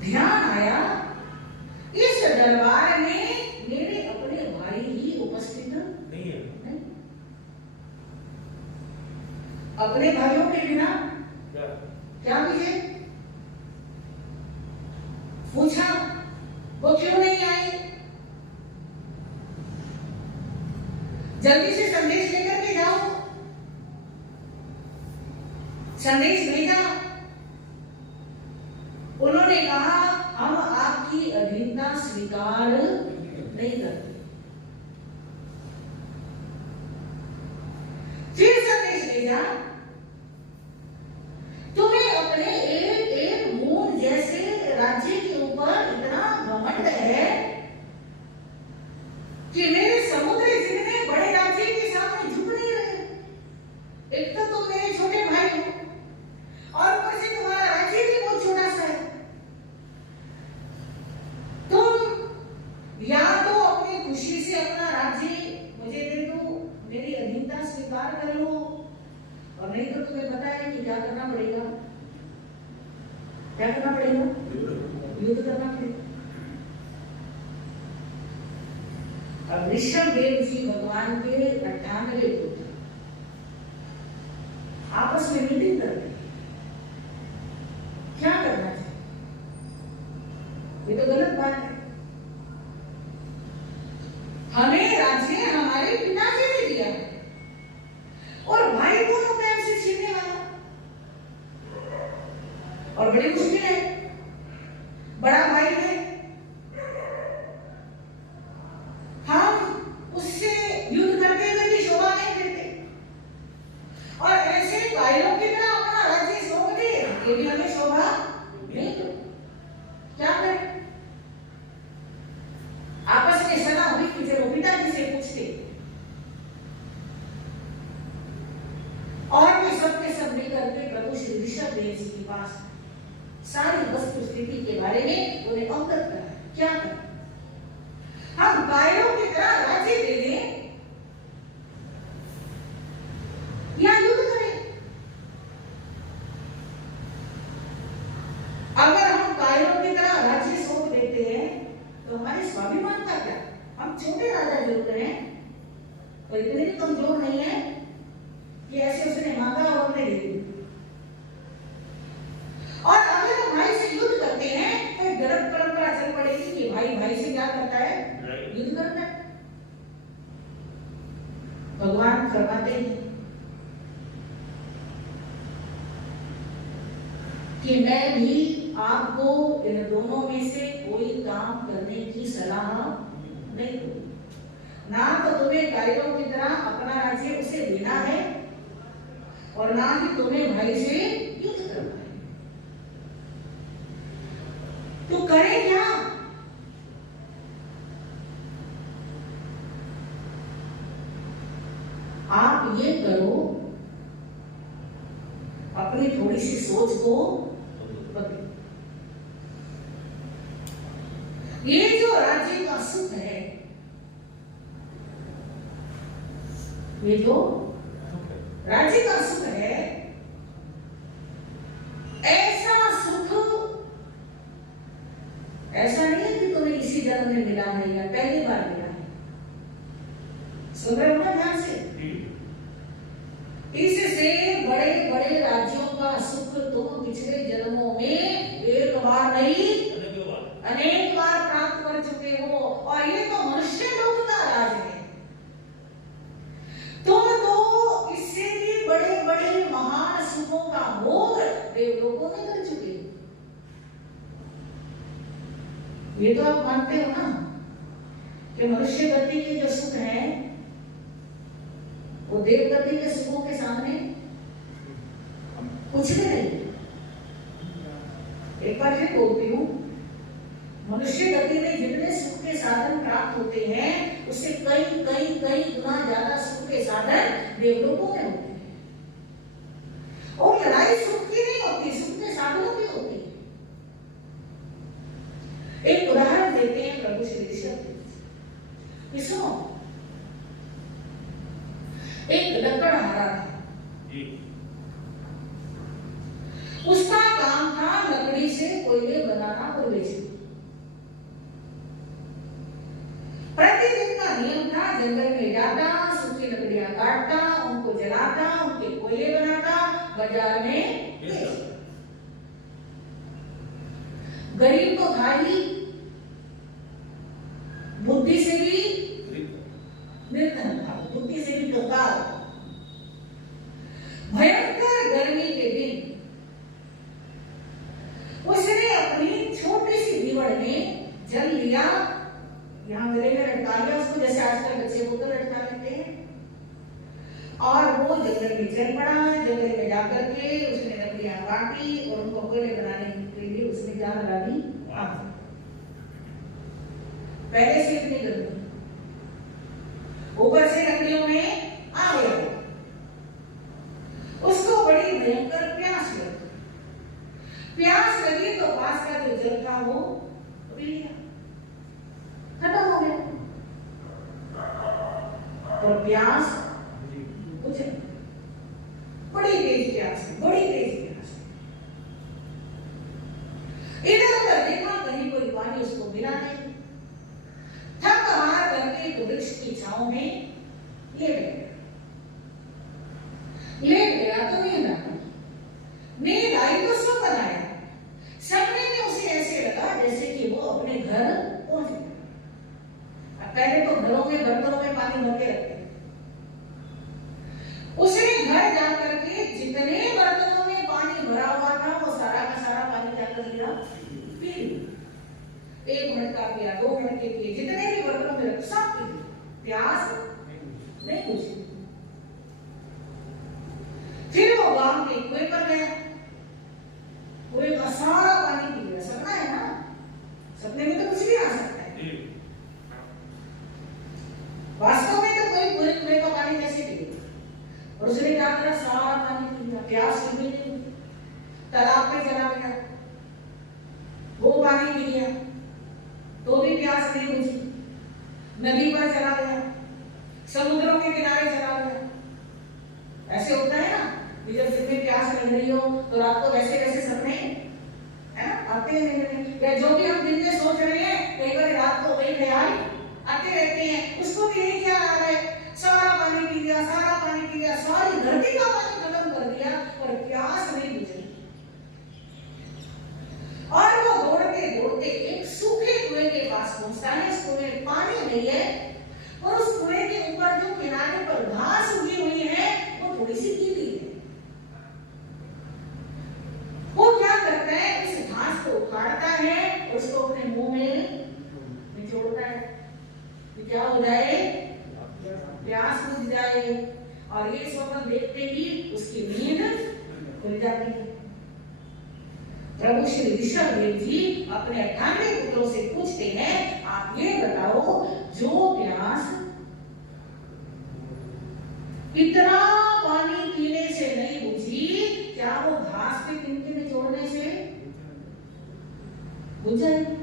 ध्यान आया, इस दरबार में मेरे अपने भाई ही उपस्थित नहीं है। अपने भाइयों के बिना क्या विजय? पूछा, वो क्यों नहीं आए? जल्दी से संदेश लेकर के जाओ। संदेश भेजा। उन्होंने कहा, हम आपकी अधीनता स्वीकार नहीं करते। फिर संदेश भेजा, तुम्हें अपने एक मूंद जैसे राज्य के ऊपर इतना घमंड है कि मेरे समुद्री जितने बड़े राज्य के सामने झुक नहीं रहे। एक तो तुम मेरे छोटे भाई हो, और ऊपर से तुम्हारा राज्य भी बहुत छोटा सा है। तुम या तो अपनी खुशी से अपना राज्य मुझे दे दो, पार कर लो, और नहीं तो तुम्हें पता है कि क्या करना पड़ेगा, क्या करना पड़ेगा, युद्ध करना पड़ेगा। अब ऋषभदेव जी भगवान के 98 पुत्र आपस में मीटिंग करते हैं, क्या करना चाहिए। ये तो गलत बात है। हमें राज्य हमारे पिताजी ने दिया है, और भाई कौन होता है हमसे छीनने वाला, और बड़ी मुश्किल है, बड़ा भाई है, हम उससे युद्ध करते हुए भी शोभा नहीं देते, और ऐसे भाइयों की तरह अपना राज्य सौंप दे, ये भी हमें शोभा नहीं दो। क्या करें? आपस में सलाह हुई कि चलो पिताजी से पूछते, और वे सब मिलकर के प्रभु श्री ऋषभदेव जी के पास सारी वस्तु स्थिति के बारे में उन्हें अवगत करा। क्या करें? हम गायों की तरह राज्य दे दें या युद्ध करें? अगर हम गायों की तरह राज्य सौंप देते हैं तो हमारे स्वाभिमान का क्या? हम छोटे राजा जरूर हैं, और इतने भी कमजोर नहीं है कि ऐसे उसने मांगा और हमने दे दिया। और अगर हम भाई से युद्ध करते हैं तो एक गलत परंपरा चल पड़ेगी कि भाई भाई से क्या करता है, युद्ध करता है। भगवान फरमाते हैं कि मैं भी आपको इन दोनों में से कोई काम करने की सलाह नहीं दूंगा। ना तो तुम्हें गायों की तरह अपना राज्य उसे देना है, और ना ही तुम्हें भाई से युद्ध करना है। तो करें क्या? आप ये करो, अपनी थोड़ी सी सोच को बदलो। ये जो राज्य का सुख है, ये जो राज्य का सुख है, ऐसा सुख ऐसा नहीं है कि तुम्हें इसी जन्म में मिला है या पहली बार मिला है। सुन रहे हो ना ध्यान से? इससे बड़े बड़े राज्यों का सुख तुम पिछले जन्मों में एक बार नहीं अनेक बार प्राप्त कर चुके हो, और ये तो मनुष्य लोक का राज है। तुम तो इससे भी बड़े बड़े महान सुखों का भोग देवलोकों में कर चुके हो। ये तो आप मानते हो ना कि मनुष्य गति के जो सुख है वो देव गति के सुखों के सामने कुछ भी नहीं। एक बार फिर बोलती हूँ, मनुष्य गति में जितने सुख के साधन प्राप्त होते हैं उससे कई कई कई गुना ज्यादा सुख के साधन देवलोकों में होते हैं। और लड़ाई सुख की नहीं होती, सुख के साधनों की होती है। एक उदाहरण देते हैं प्रभु श्री ऋषभ। सुनो, एक लकड़हारा था, उसका काम था लकड़ी से कोयले बनाना और बेचना। प्रतिदिन का नियम था, जंगल में जाता, सूखी लकड़ियां काटता, उनको जलाता, उनके कोयले बनाता, बाजार में बेचता। गरीब तो था ही, बुद्धि से भी निर्धन था, बुद्धि से भी कंगाल। भयंकर गर्मी के दिन उसने अपनी छोटी सी दीवार में जल लिया, यहाँ गले में लटका लिया उसको, जैसे आजकल बच्चे बोतल लटका लेते हैं, और वो जंगल में चल पड़ा। जंगल में जाकर के उसने लकड़ियां काटी और उनको कोयले बनाने के लिए उसने क्या लगा दी, आग। पहले से इतनी गर्मी, ऊपर से लकड़ियों में आग लगी। उसको बड़ी भयंकर प्यास लगी। प्यास लगी तो पास का जो जल था वो पी लिया, खत्म हो गया। और प्यास बुझे, बड़ी तेज प्यास है, बड़ी तेज प्यास है। इधर उधर देखा, कहीं कोई पानी उसको मिला नहीं। थक हार करके एक वृक्ष की छांव में लेट गया तो नींद आ गई। नींद आई तो सपना आया। सपने में उसे ऐसे लगा जैसे कि वो अपने घर पहुंच गया। पहले तो घरों में बर्तनों में पानी भर के रखते, उसने घर जाकर के जितने बर्तनों में पानी भरा हुआ था वो सारा का सारा पानी क्या कर लिया, पी लिया। 1 मिनट का पिया, 2 मिनट के पिए, जितने भी बर्तनों में रखे सब पी लिया, प्यास नहीं बुझी। फिर वो गांव के कुएं पर गया, कुएं का सारा पानी पी लिया। सपना है ना, सपने में तो कुछ भी आ सकता है, वास्तव में तो कोई कुएं का पानी कैसे पिए। और उसने क्या करा, सारा पानी पी लिया, प्यास भी नहीं। तालाब में चला गया, वो पानी पी लिया तो भी प्यास नहीं बुझी। नदी पर चला गया, समुद्रों के किनारे चला गया। ऐसे होता है ना, जब दिन में प्यास लग रही हो तो रात को वैसे वैसे सपने है ना आते हैं, या जो भी हम दिन में सोच रहे हैं कई बार रात को वही ख्याल आते रहते हैं। उसको भी यही ख्याल आ रहा है, सारा पानी पी लिया, सारा पानी पी लिया, सारी धरती का पानी खत्म कर दिया और प्यास नहीं बुझी। और वो दौड़ते दौड़ते एक सूखे कुएं के पास पहुंचता है। इस कुएं में पानी नहीं है और उस कुएं के ऊपर जो किनारे पर घास उगी हुई है वो थोड़ी सी गीली है। वो क्या करता है, इस घास को उखाड़ता है और उसको अपने मुंह में निचोड़ता है कि क्या हो जाए, प्यास बुझ जाए। और ये स्वप्न देखते ही उसकी नींद खुल जाती है। प्रभु श्री ऋषभदेव जी अपने 98 पुत्रों से पूछते हैं, आप ये बताओ, जो प्यास इतना पानी पीने से नहीं बुझी, क्या वो घास पे तिनके निचोड़ने से बुझ जाएगी?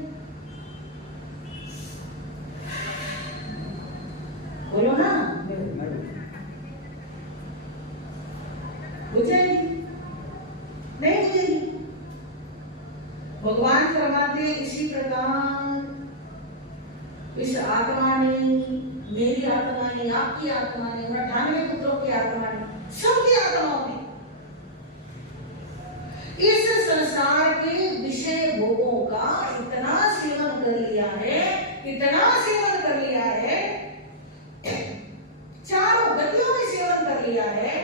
बोलो ना, बुझ जाएगी? नहीं बुझेगी। भगवान फरमाते इसी प्रकार इस आत्मा ने, मेरी आत्मा ने, आपकी आत्मा ने, 98 पुत्रों की आत्मा ने, सबकी आत्माओं ने इस संसार के विषय भोगों का इतना सेवन कर लिया है, इतना सेवन कर लिया है, चारों गतियों में सेवन कर लिया है।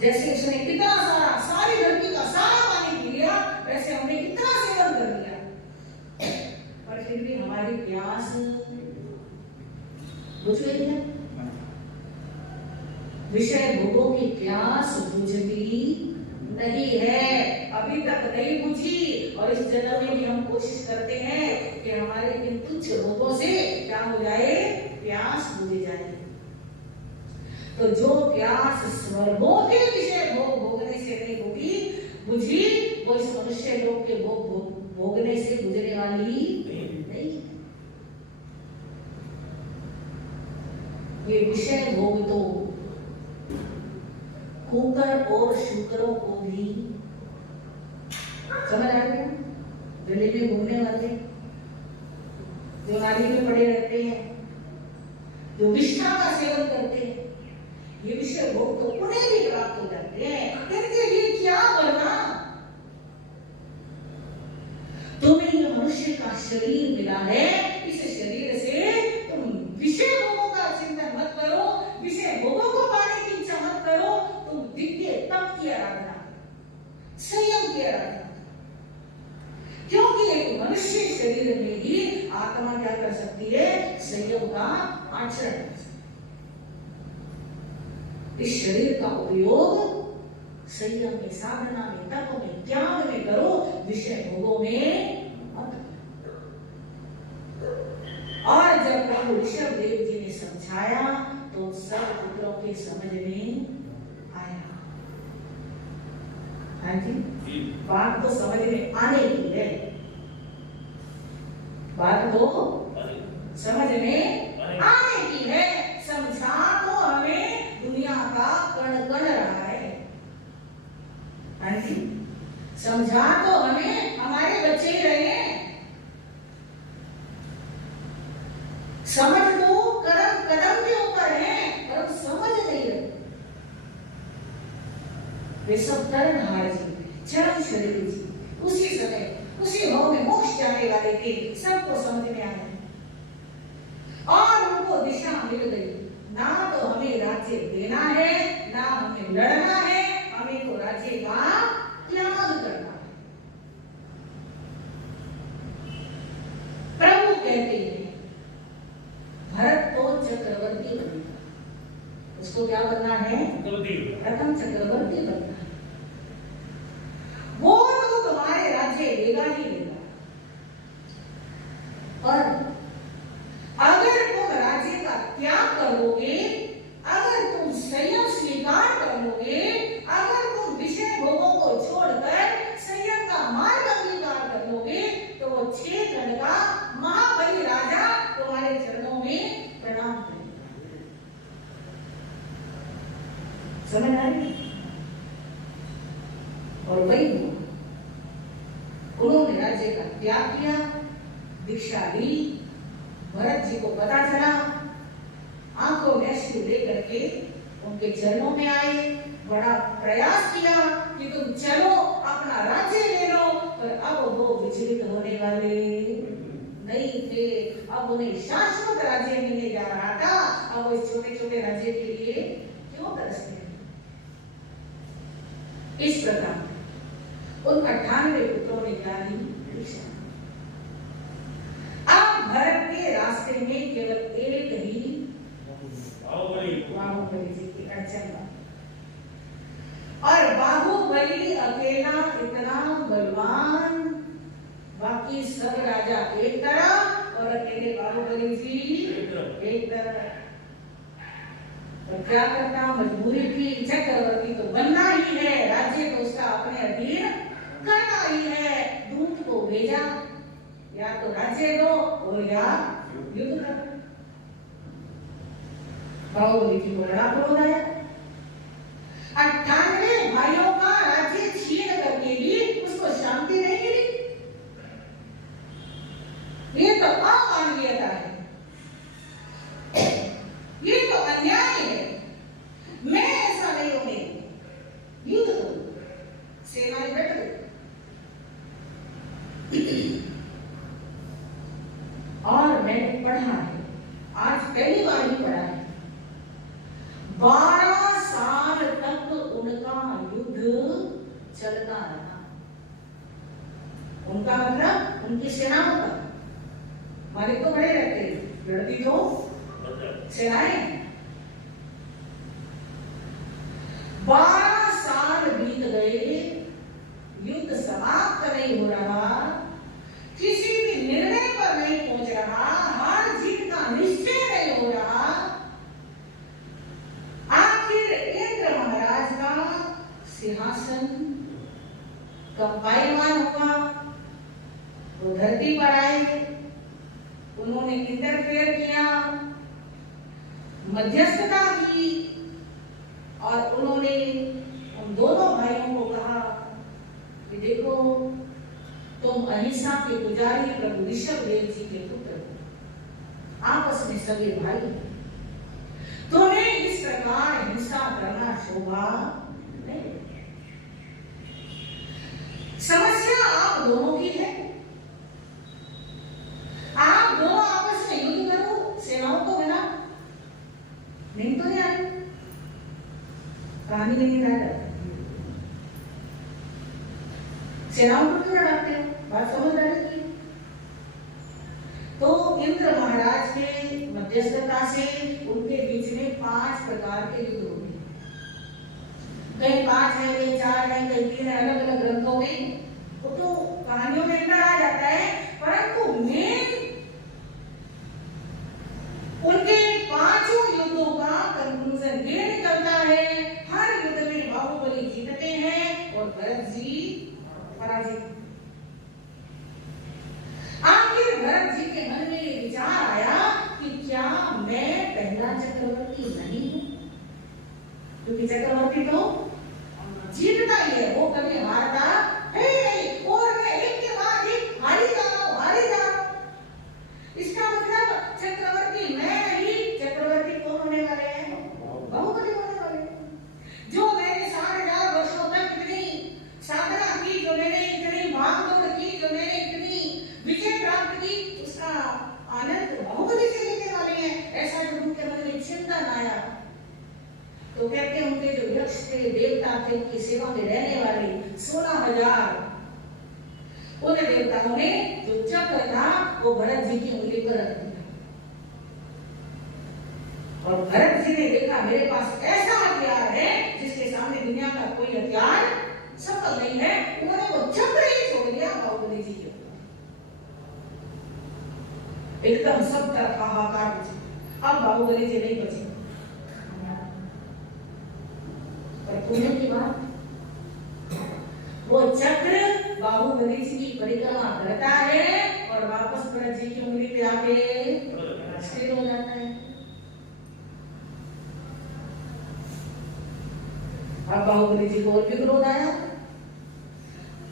जैसे उसने कितना सारा, सारी धरती का सारा पानी पी लिया, वैसे हमने इतना सेवन कर लिया, पर फिर भी हमारी प्यास बुझ गई है। विषय भोगों की प्यास बुझती नहीं है, अभी तक नहीं बुझी। और इस जन्म में भी हम कोशिश करते हैं कि हमारे इन तुच्छ भोगों से क्या हो जाए, प्यास बुझ जाए। तो जो प्यास स्वर्गों के विषय भोग भोगने से नहीं होगी, बुझी, वो इस मनुष्य लोक के भोग भोगने से बुझने वाली नहीं। ये विषय भोग तो कुकर और शुकरों को भी समझ आ गया। गले में घूमने वाले, जो नाली में पड़े रहते हैं, जो विष्ठा का सेवन करते हैं, ये विषय भोग तो उन्हें भी प्राप्त हो जाते हैं। इनके लिए क्या करना, तुम्हें ये मनुष्य का शरीर मिला है, इस शरीर से तुम विषय भोगों का चिंतन मत करो, विषय भोगों को पाने की इच्छा मत करो, तुम दिव्य तप की आराधना, संयम की आराधना। क्योंकि एक मनुष्य शरीर में ही आत्मा क्या कर सकती है, संयम का आचरण कर सकती है। इस शरीर का उपयोग संयम में, साधना में, तप में, त्याग में करो, विषय भोगों में मत। और जब प्रभु ऋषभदेव जी ने समझाया तो सब पुत्रों के समझ में आया। हाँ जी, बात तो समझ में आने की है, बात तो समझ में आने की है। समझा तो हमें वे सब तरनहार जी, चरम शरीर जी, उसी समय उसी भाव में मोक्ष जाने वाले थे। सबको समझ में आया और उनको दिशा मिल गई। ना तो हमें राज्य देना है, ना हमें लड़ना है, हमें तो राज्य का त्याग करना है। प्रभु कहते हैं भरत तो चक्रवर्ती बनेगा, उसको क्या बनना है? प्रथम चक्रवर्ती बनना है। वो तो तुम्हारे राज्य लेगा ही लेगा, पर अगर तुम राज्य का त्याग करोगे, अगर तुम संयम स्वीकार कर लोगे, अगर तुम विषय भोगों को छोड़कर संयम का मार्ग अंगीकार कर लोगे, तो वो 6 गण का महाबली राजा तुम्हारे चरणों में प्रणाम करेगा। समझ आ रही? और वही हुआ, उन्होंने राज्य का त्याग किया, दीक्षा ली। भरत जी को पता चला, आंखों में अश्रु लेकर के उनके चरणों में आए, बड़ा प्रयास किया कि तुम चलो अपना राज्य ले लो, पर अब वो विचलित होने वाले नहीं थे। अब उन्हें शाश्वत राज्य मिलने जा रहा था। अब वो इस छोटे छोटे राज्य के लिए क्यों तरसते हैं? इस प्रकार उन 98 पुत्रों ने क्या दी? दीक्षा। अब भरत के रास्ते में केवल एक ही बाहुबली जी की अड़चन था, और बाहुबली अकेला इतना बलवान, बाकी सब राजा एक तरफ और अकेले बाहुबली जी एक तरफ। तो क्या करना? मजबूरी थी, चक्रवर्ती तो बनना ही है, राज्य तो उसका अपने अधीन करना ही है। दूत को भेजा, या तो राज्य दो और या युद्ध करो। बाहुबली जी को बड़ा क्रोध आया। 98 भाइयों का राज्य छीन करके भी उसको शांति नहीं मिली। ये तो अमानवीयता है, ये तो अन्याय है। मैं ऐसा नहीं होने युद्ध करूं। सेनाएं बैठ गई और मैंने पढ़ा है, आज पहली बार ही पढ़ा है, 12 साल तक उनका युद्ध चलता रहा। उनका मतलब उनकी सेनाओं का, मालिक तो बड़े रहते, लड़ती तो सेनाएं। 12 साल बीत गए, युद्ध समाप्त नहीं हो रहा, किसी भी निर्णय पर नहीं पहुंच रहा, हार जीत का निश्चय नहीं हो रहा। आखिर इंद्र महाराज का सिंहासन कंपायमान हुआ, वो धरती पर आए, उन्होंने इंटरफेयर किया, मध्यस्थता की, और उन्होंने उन दोनों भाइयों को कहा कि देखो, तुम अहिंसा के पुजारी प्रभु ऋषभदेव जी के पुत्र हो, आपस में सगे भाई, तुम्हें इस प्रकार हिंसा करना शोभा नहीं। समस्या आप दोनों की है, आप दोनों आपस में युद्ध करो, सेनाओं को बिना नहीं तो नहीं आ रही, कहानी नहीं रहा। सेनाओं को क्यों लड़ाते हो? बात समझ रही। तो इंद्र महाराज के मध्यस्थता से उनके बीच में 5 प्रकार के युद्ध हो गए। कहीं 5 है, कहीं 4 है, कहीं 3 है, अलग अलग ग्रंथों में वो तो कहानियों में इतना आ जाता है, परंतु मेन उनके 5 युद्धों का कंक्लूजन ये निकलता है, हर युद्ध में बाहुबली जीतते हैं और भरत जी पराजित। आखिर भरत जी के मन में ये विचार आया कि क्या मैं पहला चक्रवर्ती नहीं हूं? क्योंकि चक्रवर्ती तो जीतता ही है, वो कभी हारता है नहीं, और मैं एक के बाद एक हारी जा रहा हूं। इसका मतलब चक्रवर्ती मैं नहीं, चक्रवर्ती कौन होने वाले हैं? बाहुबली होने वाले, जो मैंने 60,000 वर्षों तक तो कहते हैं उनके जो यक्ष थे, देवता थे, उनकी सेवा में रहने वाले 16,000 उन देवताओं ने जो चक्र था वो भरत जी की उंगली पर रख दिया। और भरत जी ने देखा मेरे पास ऐसा हथियार है जिसके सामने दुनिया का कोई हथियार सफल नहीं है। उन्होंने वो चक्र ही छोड़ दिया बाहुबली जी के ऊपर। एकदम सब तरफ हाहाकार मचा। अब बाहुबली जी नहीं बचे। पर पुण्य की बात, वो चक्र बाहुबली जी की परिक्रमा करता है और वापस भरत जी की उंगली पे आके स्थिर हो जाता है। अब बाहुबली जी को और भी क्रोध आया।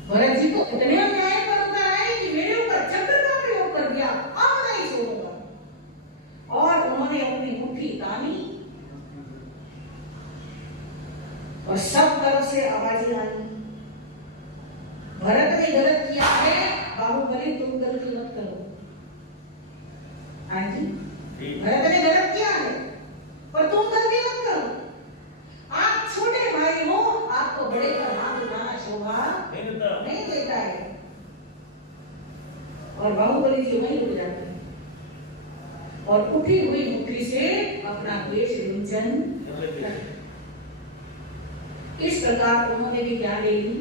भरत जी को इतने अन्याय पर उतर आए कि मेरे ऊपर चक्र का प्रयोग कर दिया, अब नहीं छोड़ूंगा। और उन्होंने अपनी मुट्ठी तानी और सब तरफ से आवाजें आई, भरत ने गलत किया है, बाहुबली तुम गलती मत करो। हाँ जी, भरत ने गलत किया है पर तुम गलती मत करो। आप छोटे भाई हो, आपको बड़े पर हाथ उठाना शोभा नहीं देता है। और बाहुबली जी वहीं उठ जाते हैं और उठी हुई मुट्ठी से अपना केश विंचन। इस प्रकार उन्होंने भी क्या ले ली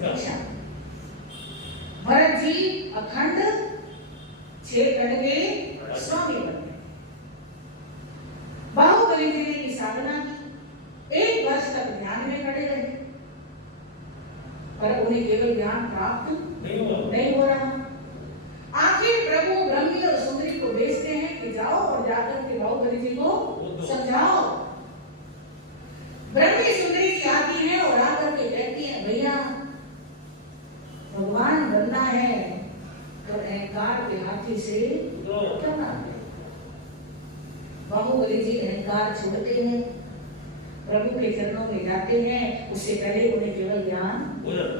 दीक्षा। भरत जी अखंड 6 खंड के स्वामी बन गए। बाहुबली जी ने की साधना की, 1 वर्ष तक ध्यान में खड़े रहे, पर उन्हें केवल ज्ञान प्राप्त नहीं हो रहा। आखिर प्रभु ब्रह्मी और सुंदरी को भेजते हैं कि जाओ और जाकर के बाहुबली जी को समझाओ। ब्रह्मी सुंदरी जी आती है और आकर के कहती है भैया भगवान बनना है तो अहंकार के हाथी से करना है। बाहुबली जी अहंकार छोड़ते हैं, प्रभु के चरणों में जाते हैं। उससे पहले उन्हें केवल ज्ञान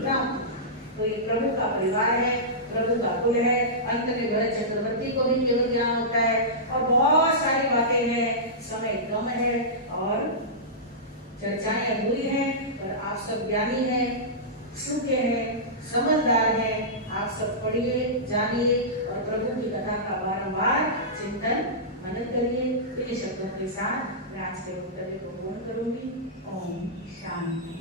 प्राप्त। तो ये प्रभु का परिवार है, प्रभु का कुल है। अंत में भरत चक्रवर्ती को भी केवल ज्ञान होता है। और बहुत सारी बातें हैं, समय कम है और चर्चाएं अधूरी हैं, पर आप सब ज्ञानी हैं, सूखे हैं, समझदार हैं। आप सब पढ़िए, जानिए और प्रभु की कथा का बारंबार चिंतन मनन करिए। इन शब्दों के साथ मैं आज के वक्तव्य को पूर्ण करूंगी। ओम शांति।